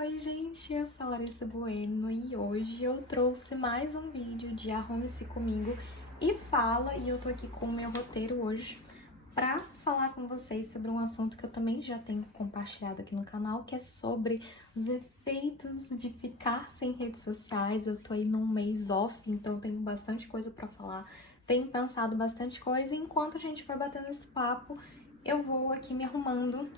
Oi, gente, eu sou a Larissa Bueno e hoje eu trouxe mais um vídeo de Arrume-se Comigo e Fala, e eu tô aqui com o meu roteiro hoje pra falar com vocês sobre um assunto que eu também já tenho compartilhado aqui no canal, que é sobre os efeitos de ficar sem redes sociais. Eu tô aí num mês off, então tenho bastante coisa pra falar, tenho pensado bastante coisa, e enquanto a gente vai batendo esse papo, eu vou aqui me arrumando,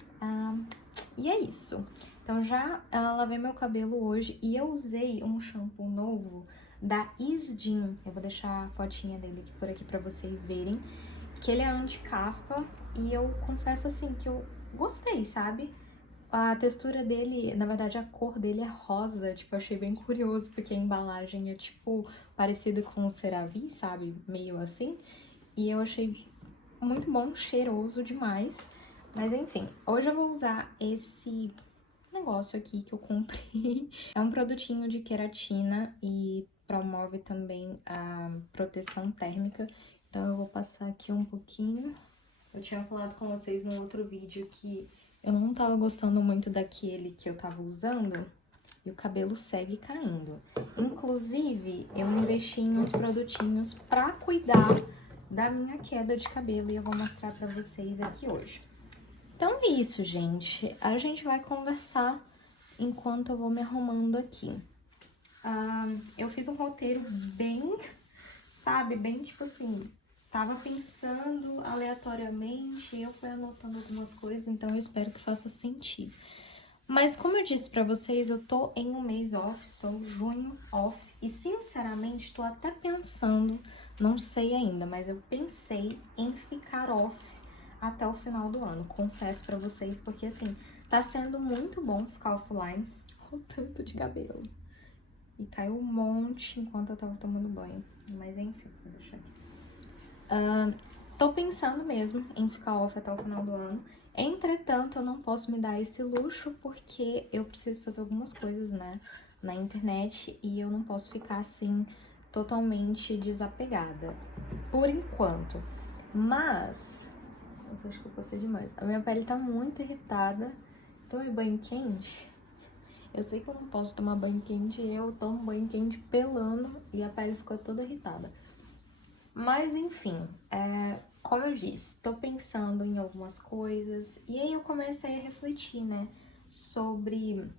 e é isso. Então já lavei meu cabelo hoje e eu usei um shampoo novo da Isdin. Eu vou deixar a fotinha dele aqui por aqui pra vocês verem. Que ele é anti-caspa e eu confesso assim que eu gostei, sabe? A textura dele, na verdade a cor dele é rosa, tipo, eu achei bem curioso porque a embalagem é tipo parecida com o CeraVe, sabe? Meio assim. E eu achei muito bom, cheiroso demais. Mas enfim, hoje eu vou usar esse negócio aqui que eu comprei. É um produtinho de queratina e promove também a proteção térmica. Então eu vou passar aqui um pouquinho. Eu tinha falado com vocês no outro vídeo que eu não tava gostando muito daquele que eu tava usando e o cabelo segue caindo. Inclusive, eu investi em uns produtinhos pra cuidar da minha queda de cabelo e eu vou mostrar pra vocês aqui hoje. Então é isso, gente. A gente vai conversar enquanto eu vou me arrumando aqui. Eu fiz um roteiro bem, sabe, bem tipo assim, tava pensando aleatoriamente, eu fui anotando algumas coisas, então eu espero que faça sentido. Mas como eu disse pra vocês, eu tô em um mês off, estou junho off, e sinceramente tô até pensando, não sei ainda, mas eu pensei em ficar off até o final do ano, confesso pra vocês, porque assim, tá sendo muito bom ficar offline. Olha o tanto de cabelo. E caiu um monte enquanto eu tava tomando banho, mas enfim, vou deixar aqui. Tô pensando mesmo em ficar off até o final do ano. Entretanto, eu não posso me dar esse luxo porque eu preciso fazer algumas coisas, né, na internet e eu não posso ficar assim totalmente desapegada por enquanto. Mas nossa, acho que eu passei demais. A minha pele tá muito irritada. Tomei banho quente. Eu sei que eu não posso tomar banho quente e eu tomo banho quente pelando e a pele ficou toda irritada. Mas enfim, como eu disse, tô pensando em algumas coisas e aí eu comecei a refletir, né, sobre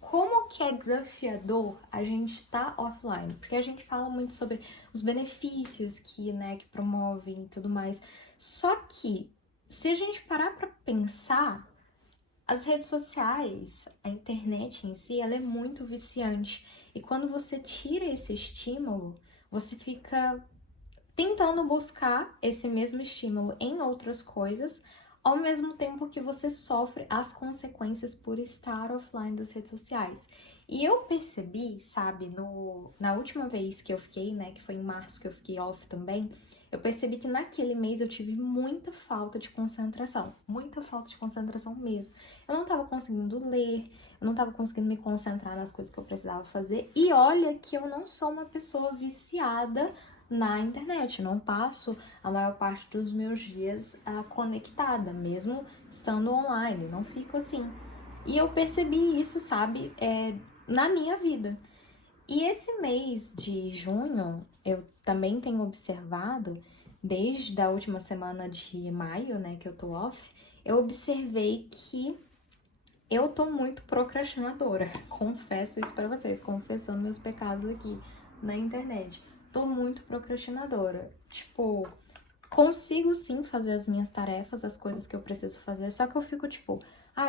como que é desafiador a gente tá offline, porque a gente fala muito sobre os benefícios que, né, que promovem e tudo mais. Só que se a gente parar pra pensar, as redes sociais, a internet em si, ela é muito viciante. E quando você tira esse estímulo, você fica tentando buscar esse mesmo estímulo em outras coisas, ao mesmo tempo que você sofre as consequências por estar offline das redes sociais. E eu percebi, sabe, na última vez que eu fiquei, né, que foi em março que eu fiquei off também, eu percebi que naquele mês eu tive muita falta de concentração mesmo. Eu não tava conseguindo ler, eu não tava conseguindo me concentrar nas coisas que eu precisava fazer, e olha que eu não sou uma pessoa viciada na internet, eu não passo a maior parte dos meus dias conectada, mesmo estando online, não fico assim. E eu percebi isso, sabe, na minha vida. E esse mês de junho, eu também tenho observado, desde a última semana de maio, né, que eu tô off, eu observei que eu tô muito procrastinadora. Confesso isso pra vocês, confessando meus pecados aqui na internet. Tô muito procrastinadora. Tipo, consigo sim fazer as minhas tarefas, as coisas que eu preciso fazer, só que eu fico tipo,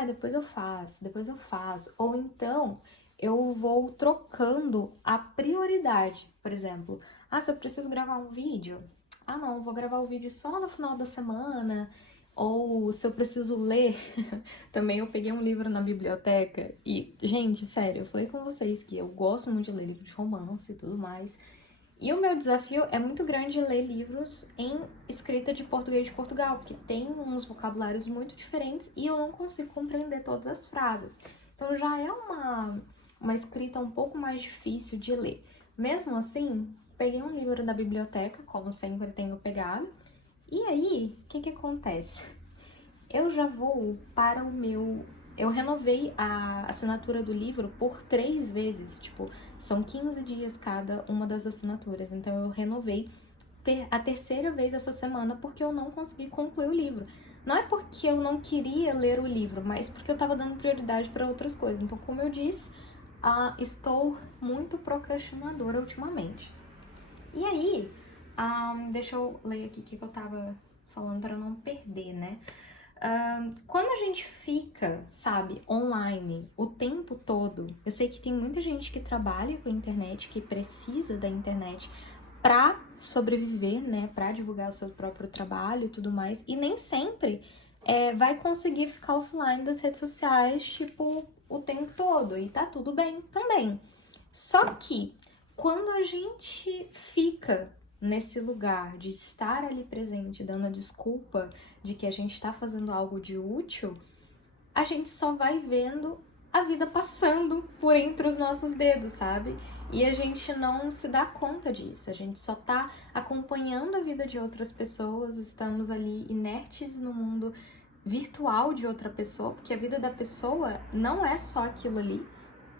depois eu faço, depois eu faço. Ou então eu vou trocando a prioridade. Por exemplo, se eu preciso gravar um vídeo, não, eu vou gravar o vídeo só no final da semana. Ou se eu preciso ler, também eu peguei um livro na biblioteca e, gente, sério, eu falei com vocês que eu gosto muito de ler livro de romance e tudo mais. E o meu desafio é muito grande ler livros em escrita de português de Portugal, porque tem uns vocabulários muito diferentes e eu não consigo compreender todas as frases. Então já é uma escrita um pouco mais difícil de ler. Mesmo assim, peguei um livro da biblioteca, como sempre tenho pegado, e aí, o que acontece? Eu já vou para o meu eu renovei a assinatura do livro por 3 vezes, tipo, são 15 dias cada uma das assinaturas, então eu renovei a terceira vez essa semana porque eu não consegui concluir o livro. Não é porque eu não queria ler o livro, mas porque eu tava dando prioridade para outras coisas. Então, como eu disse, estou muito procrastinadora ultimamente. E aí, deixa eu ler aqui o que eu tava falando para não perder, né? Quando a gente fica, sabe, online o tempo todo, eu sei que tem muita gente que trabalha com a internet, que precisa da internet para sobreviver, né, para divulgar o seu próprio trabalho e tudo mais, e nem sempre vai conseguir ficar offline das redes sociais, tipo, o tempo todo, e tá tudo bem também. Só que quando a gente fica nesse lugar de estar ali presente, dando a desculpa de que a gente está fazendo algo de útil, a gente só vai vendo a vida passando por entre os nossos dedos, sabe? E a gente não se dá conta disso, a gente só tá acompanhando a vida de outras pessoas, estamos ali inertes no mundo virtual de outra pessoa, porque a vida da pessoa não é só aquilo ali,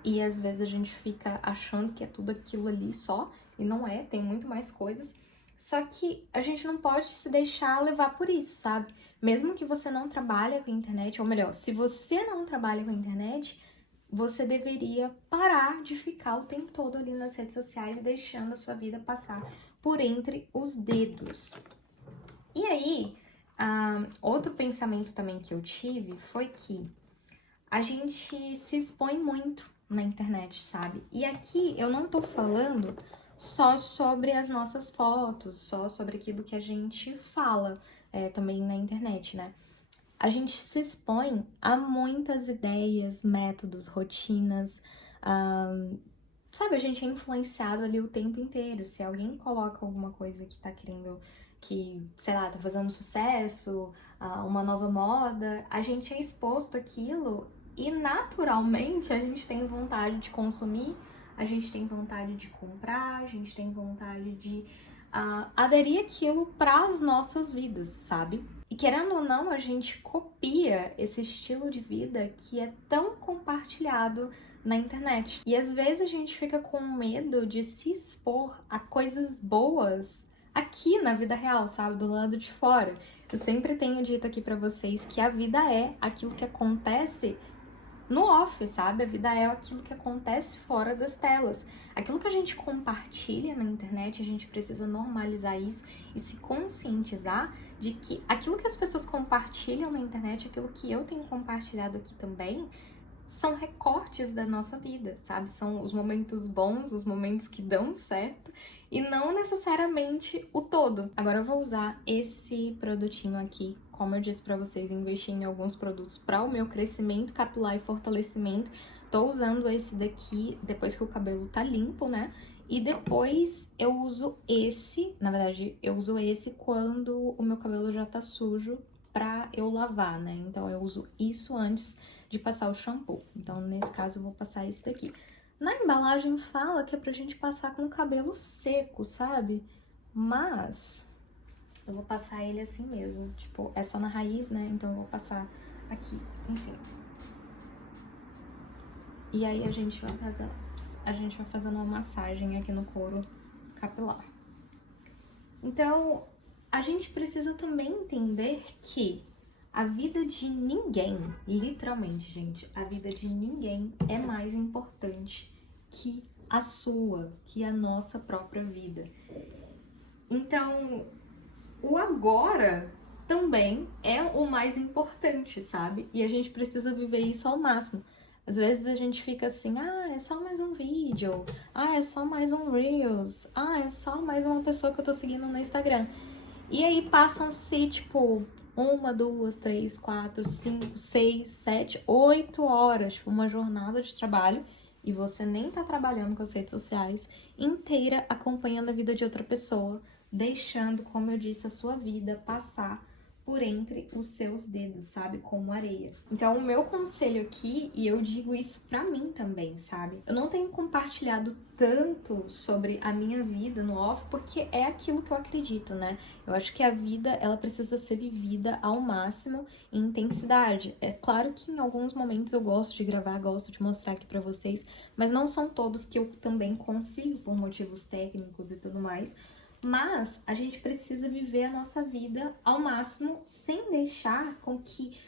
e às vezes a gente fica achando que é tudo aquilo ali só, e não é, tem muito mais coisas. Só que a gente não pode se deixar levar por isso, sabe? Mesmo que você não trabalhe com a internet, ou melhor, se você não trabalha com a internet, você deveria parar de ficar o tempo todo ali nas redes sociais, deixando a sua vida passar por entre os dedos. E aí, outro pensamento também que eu tive foi que a gente se expõe muito na internet, sabe? E aqui eu não tô falando só sobre as nossas fotos, só sobre aquilo que a gente fala também na internet, né? A gente se expõe a muitas ideias, métodos, rotinas, sabe? A gente é influenciado ali o tempo inteiro. Se alguém coloca alguma coisa que tá querendo, que, sei lá, tá fazendo sucesso, uma nova moda, a gente é exposto àquilo e naturalmente a gente tem vontade de consumir, a gente tem vontade de comprar, a gente tem vontade de aderir aquilo para as nossas vidas, sabe? E querendo ou não, a gente copia esse estilo de vida que é tão compartilhado na internet. E às vezes a gente fica com medo de se expor a coisas boas aqui na vida real, sabe? Do lado de fora. Eu sempre tenho dito aqui pra vocês que a vida é aquilo que acontece no off, sabe? A vida é aquilo que acontece fora das telas. Aquilo que a gente compartilha na internet, a gente precisa normalizar isso e se conscientizar de que aquilo que as pessoas compartilham na internet, aquilo que eu tenho compartilhado aqui também, são recortes da nossa vida, sabe? São os momentos bons, os momentos que dão certo e não necessariamente o todo. Agora eu vou usar esse produtinho aqui, como eu disse pra vocês, investir em alguns produtos para o meu crescimento capilar e fortalecimento. Tô usando esse daqui depois que o cabelo tá limpo, né? E depois eu uso esse, na verdade, eu uso esse quando o meu cabelo já tá sujo pra eu lavar, né? Então eu uso isso antes de passar o shampoo. Então, nesse caso, eu vou passar esse daqui. Na embalagem fala que é pra gente passar com o cabelo seco, sabe? Mas eu vou passar ele assim mesmo. Tipo, é só na raiz, né? Então eu vou passar aqui, enfim. E aí a gente vai fazendo uma massagem aqui no couro capilar. Então, a gente precisa também entender que a vida de ninguém, literalmente, gente, a vida de ninguém é mais importante que a sua, que a nossa própria vida. Então, o agora também é o mais importante, sabe? E a gente precisa viver isso ao máximo. Às vezes a gente fica assim, é só mais um vídeo, é só mais um Reels, é só mais uma pessoa que eu tô seguindo no Instagram. E aí passam-se, tipo, 1, 2, 3, 4, 5, 6, 7, 8 horas, tipo, uma jornada de trabalho, e você nem tá trabalhando com as redes sociais, inteira acompanhando a vida de outra pessoa, deixando, como eu disse, a sua vida passar por entre os seus dedos, sabe? Como areia. Então, o meu conselho aqui, e eu digo isso pra mim também, sabe? Eu não tenho compartilhado tanto sobre a minha vida no off, porque é aquilo que eu acredito, né? Eu acho que a vida, ela precisa ser vivida ao máximo em intensidade. É claro que em alguns momentos eu gosto de gravar, gosto de mostrar aqui pra vocês, mas não são todos que eu também consigo por motivos técnicos e tudo mais. Mas a gente precisa viver a nossa vida ao máximo sem deixar com que,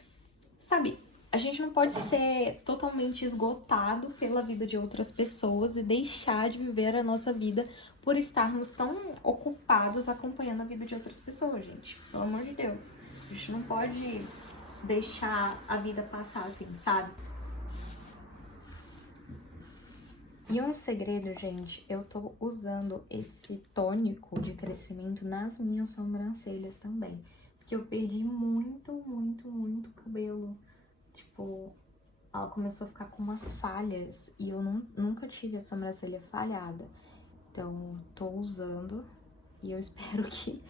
sabe, a gente não pode ser totalmente esgotado pela vida de outras pessoas e deixar de viver a nossa vida por estarmos tão ocupados acompanhando a vida de outras pessoas, gente. Pelo amor de Deus. A gente não pode deixar a vida passar assim, sabe? E um segredo, gente, eu tô usando esse tônico de crescimento nas minhas sobrancelhas também. Porque eu perdi muito cabelo. Tipo, ela começou a ficar com umas falhas e eu nunca tive a sobrancelha falhada. Então, tô usando e eu espero que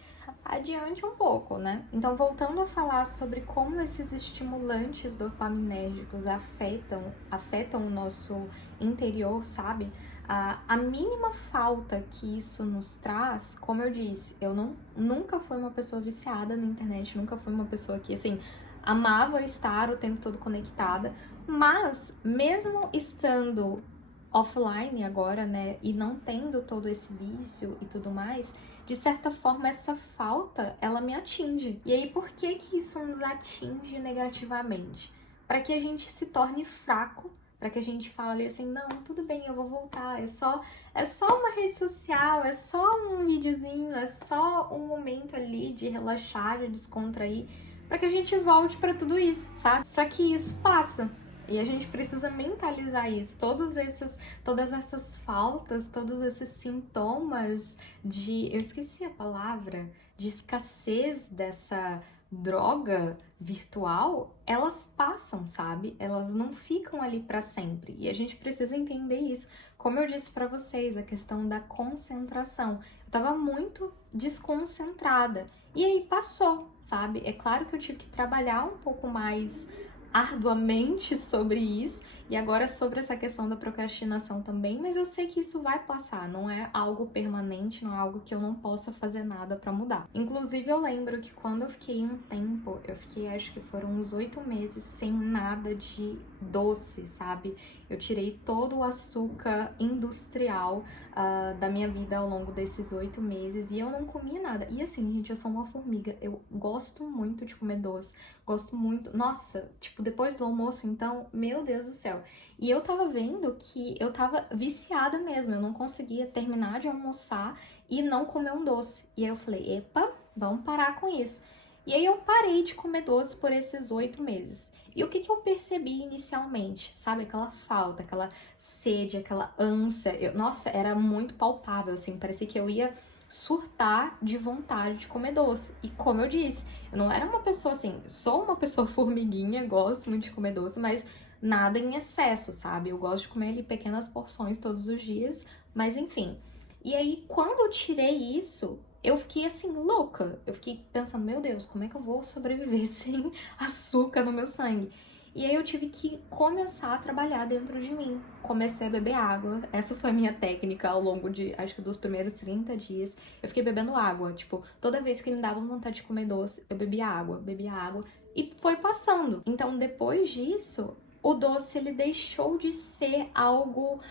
adiante um pouco, né? Então, voltando a falar sobre como esses estimulantes dopaminérgicos afetam o nosso interior, sabe? A mínima falta que isso nos traz, como eu disse, eu nunca fui uma pessoa viciada na internet, nunca fui uma pessoa que, assim, amava estar o tempo todo conectada, mas mesmo estando offline agora, né, e não tendo todo esse vício e tudo mais, de certa forma essa falta, ela me atinge. E aí por que que isso nos atinge negativamente? Para que a gente se torne fraco, para que a gente fale assim, não, tudo bem, eu vou voltar, é só uma rede social, é só um videozinho, é só um momento ali de relaxar, de descontrair, para que a gente volte para tudo isso, sabe? Só que isso passa. E a gente precisa mentalizar isso, todas essas faltas, todos esses sintomas de, eu esqueci a palavra, de escassez dessa droga virtual, elas passam, sabe? Elas não ficam ali para sempre. E a gente precisa entender isso. Como eu disse para vocês, a questão da concentração. Eu tava muito desconcentrada. E aí passou, sabe? É claro que eu tive que trabalhar um pouco mais arduamente sobre isso e agora sobre essa questão da procrastinação também, mas eu sei que isso vai passar, não é algo permanente, não é algo que eu não possa fazer nada pra mudar. Inclusive eu lembro que quando eu fiquei um tempo, eu fiquei acho que foram uns 8 meses sem nada de doce, sabe? Eu tirei todo o açúcar industrial da minha vida ao longo desses 8 meses e eu não comia nada. E assim, gente, eu sou uma formiga, eu gosto muito de comer doce, gosto muito, nossa, tipo, depois do almoço, então, meu Deus do céu. E eu tava vendo que eu tava viciada mesmo, eu não conseguia terminar de almoçar e não comer um doce. E aí eu falei, epa, vamos parar com isso. E aí eu parei de comer doce por esses 8 meses. E o que que eu percebi inicialmente? Sabe, aquela falta, aquela sede, aquela ânsia. Nossa, era muito palpável, assim, parecia que eu ia surtar de vontade de comer doce. E como eu disse, eu não era uma pessoa assim, sou uma pessoa formiguinha, gosto muito de comer doce, mas nada em excesso, sabe? Eu gosto de comer ali pequenas porções todos os dias, mas enfim. E aí, quando eu tirei isso, eu fiquei assim, louca. Eu fiquei pensando, meu Deus, como é que eu vou sobreviver sem açúcar no meu sangue? E aí eu tive que começar a trabalhar dentro de mim. Comecei a beber água. Essa foi a minha técnica ao longo de, acho que dos primeiros 30 dias. Eu fiquei bebendo água. Tipo, toda vez que me dava vontade de comer doce, eu bebia água. E foi passando. Então, depois disso, o doce, ele deixou de ser algo,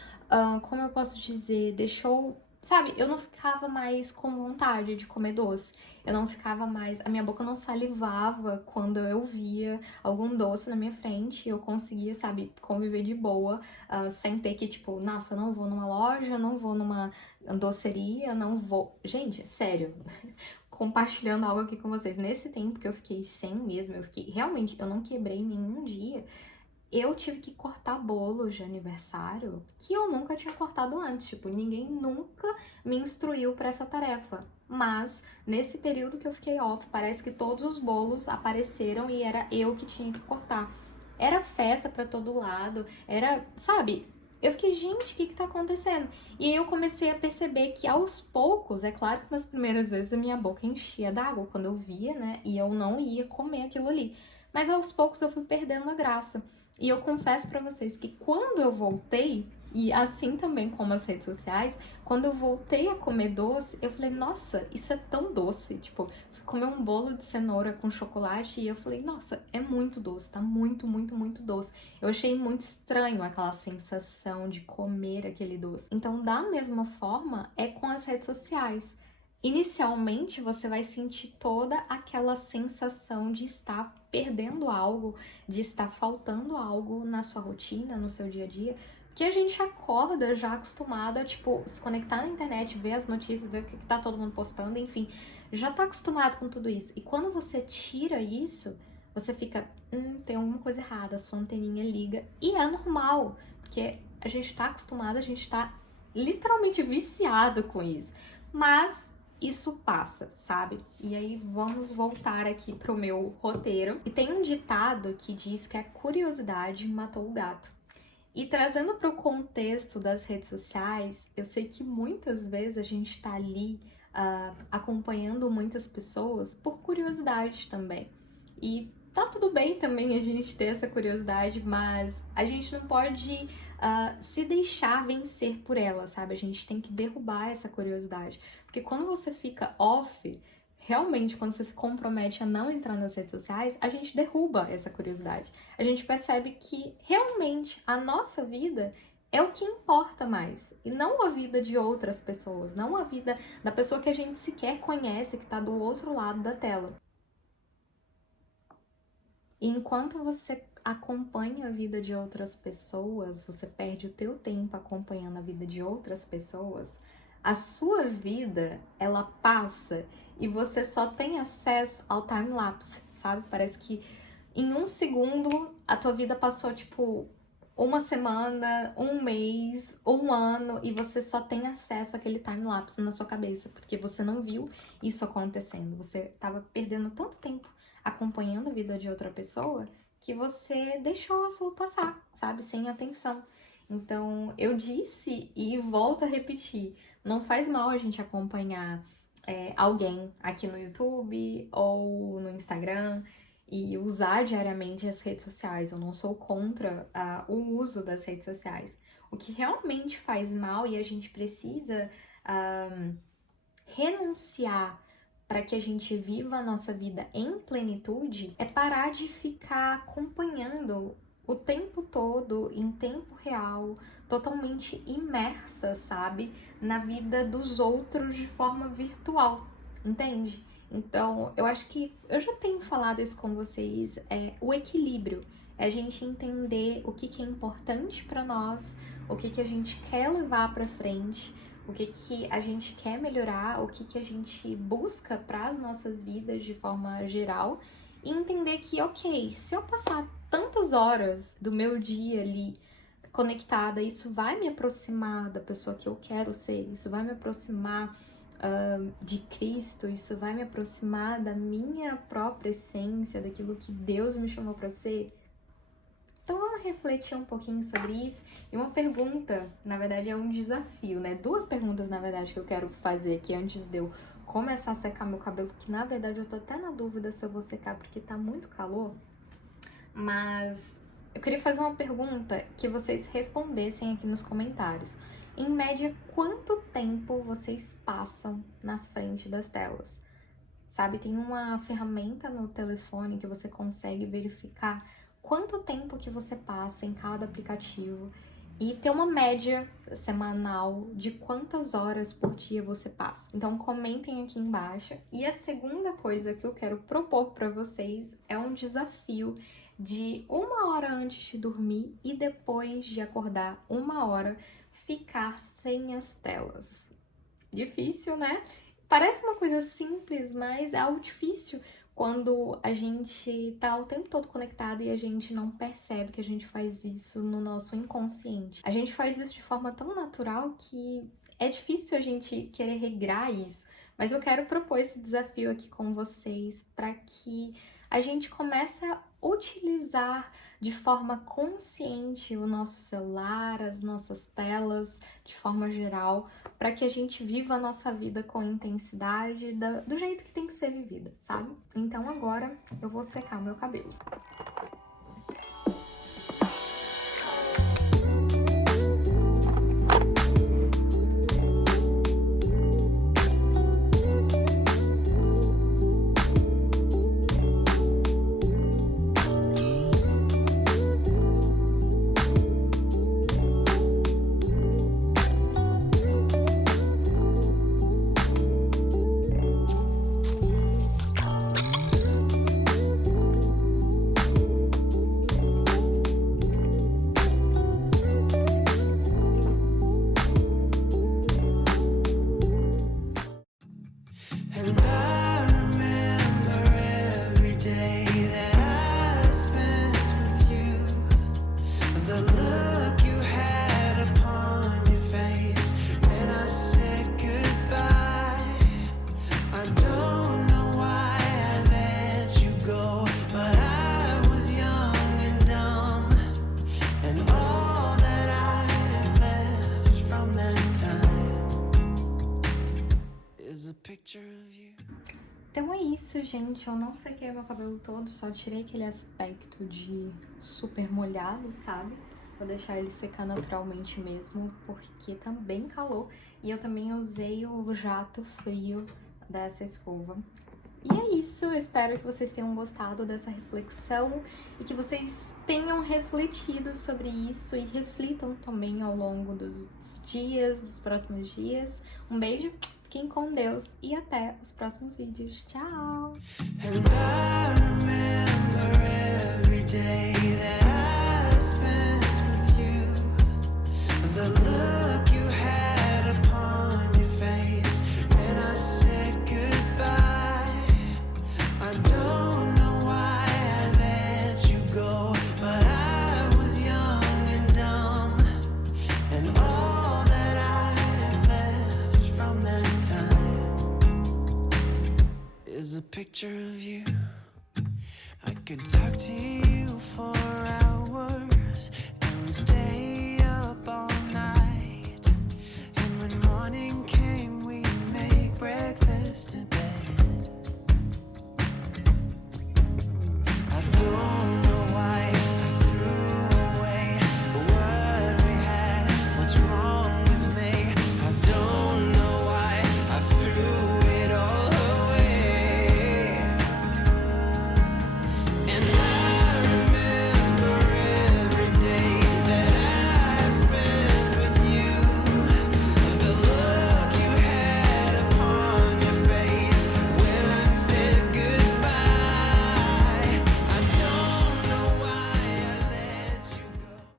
como eu posso dizer, sabe, eu não ficava mais com vontade de comer doce. Eu não ficava mais, a minha boca não salivava quando eu via algum doce na minha frente. Eu conseguia, sabe, conviver de boa, sem ter que, tipo, nossa, não vou numa loja, não vou numa doceria, não vou... Gente, sério, compartilhando algo aqui com vocês. Nesse tempo que eu fiquei sem mesmo, realmente, eu não quebrei nenhum dia. Eu tive que cortar bolos de aniversário que eu nunca tinha cortado antes. Tipo, ninguém nunca me instruiu para essa tarefa. Mas, nesse período que eu fiquei off, parece que todos os bolos apareceram e era eu que tinha que cortar. Era festa para todo lado, era, sabe... Eu fiquei, gente, o que tá acontecendo? E aí eu comecei a perceber que aos poucos, é claro que nas primeiras vezes a minha boca enchia d'água quando eu via, né? E eu não ia comer aquilo ali. Mas aos poucos eu fui perdendo a graça. E eu confesso pra vocês que quando eu voltei, e assim também como as redes sociais, quando eu voltei a comer doce, eu falei, nossa, isso é tão doce. Tipo, fui comer um bolo de cenoura com chocolate e eu falei, nossa, é muito doce, tá muito, muito, muito doce. Eu achei muito estranho aquela sensação de comer aquele doce. Então, da mesma forma, é com as redes sociais. Inicialmente, você vai sentir toda aquela sensação de estar perdendo algo, de estar faltando algo na sua rotina, no seu dia a dia, porque a gente acorda já acostumado a, tipo, se conectar na internet, ver as notícias, ver o que tá todo mundo postando, enfim, já tá acostumado com tudo isso. E quando você tira isso, você fica, tem alguma coisa errada, a sua anteninha liga. E é normal, porque a gente tá acostumado, a gente tá literalmente viciado com isso. Mas isso passa, sabe? E aí vamos voltar aqui pro meu roteiro. E tem um ditado que diz que a curiosidade matou o gato. E trazendo para o contexto das redes sociais, eu sei que muitas vezes a gente está ali acompanhando muitas pessoas por curiosidade também. E tá tudo bem também a gente ter essa curiosidade, mas a gente não pode se deixar vencer por ela, sabe? A gente tem que derrubar essa curiosidade. Porque quando você fica off, realmente, quando você se compromete a não entrar nas redes sociais, a gente derruba essa curiosidade. A gente percebe que realmente a nossa vida é o que importa mais. E não a vida de outras pessoas, não a vida da pessoa que a gente sequer conhece, que está do outro lado da tela. E enquanto você acompanha a vida de outras pessoas, você perde o teu tempo acompanhando a vida de outras pessoas, a sua vida, ela passa e você só tem acesso ao time-lapse, sabe? Parece que em um segundo a tua vida passou, tipo, uma semana, um mês, um ano, e você só tem acesso àquele time-lapse na sua cabeça, porque você não viu isso acontecendo. Você estava perdendo tanto tempo acompanhando a vida de outra pessoa que você deixou a sua passar, sabe? Sem atenção. Então, eu disse e volto a repetir, não faz mal a gente acompanhar alguém aqui no YouTube ou no Instagram e usar diariamente as redes sociais. Eu não sou contra o uso das redes sociais. O que realmente faz mal e a gente precisa renunciar para que a gente viva a nossa vida em plenitude é parar de ficar acompanhando o tempo todo, em tempo real, totalmente imersa, sabe, na vida dos outros de forma virtual, entende? Então, eu acho que eu já tenho falado isso com vocês, o equilíbrio, é a gente entender o que é importante para nós, o que a gente quer levar para frente, o que a gente quer melhorar, o que a gente busca para as nossas vidas de forma geral e entender que, ok, se eu passar tantas horas do meu dia ali conectada, isso vai me aproximar da pessoa que eu quero ser, isso vai me aproximar de Cristo, isso vai me aproximar da minha própria essência, daquilo que Deus me chamou para ser. Então vamos refletir um pouquinho sobre isso. E uma pergunta, na verdade é um desafio, né? Duas perguntas, na verdade, que eu quero fazer aqui antes de eu começar a secar meu cabelo, que na verdade eu tô até na dúvida se eu vou secar porque tá muito calor. Mas eu queria fazer uma pergunta que vocês respondessem aqui nos comentários. Em média, quanto tempo vocês passam na frente das telas? Sabe, tem uma ferramenta no telefone que você consegue verificar quanto tempo que você passa em cada aplicativo e ter uma média semanal de quantas horas por dia você passa. Então comentem aqui embaixo. E a segunda coisa que eu quero propor para vocês é um desafio de 1 hora antes de dormir e depois de acordar 1 hora ficar sem as telas. Difícil, né? Parece uma coisa simples, mas é algo difícil quando a gente tá o tempo todo conectado e a gente não percebe que a gente faz isso no nosso inconsciente. A gente faz isso de forma tão natural que é difícil a gente querer regrar isso. Mas eu quero propor esse desafio aqui com vocês para que a gente comece a utilizar de forma consciente o nosso celular, as nossas telas, de forma geral, para que a gente viva a nossa vida com intensidade, do jeito que tem que ser vivida, sabe? Então agora eu vou secar meu cabelo. Então é isso, gente. Eu não sequei meu cabelo todo, só tirei aquele aspecto de super molhado, sabe? Vou deixar ele secar naturalmente mesmo, porque tá bem calor. E eu também usei o jato frio dessa escova. E é isso, eu espero que vocês tenham gostado dessa reflexão e que vocês tenham refletido sobre isso e reflitam também ao longo dos dias, dos próximos dias. Um beijo! Fiquem com Deus e até os próximos vídeos. Tchau! A picture of you. I could talk to you for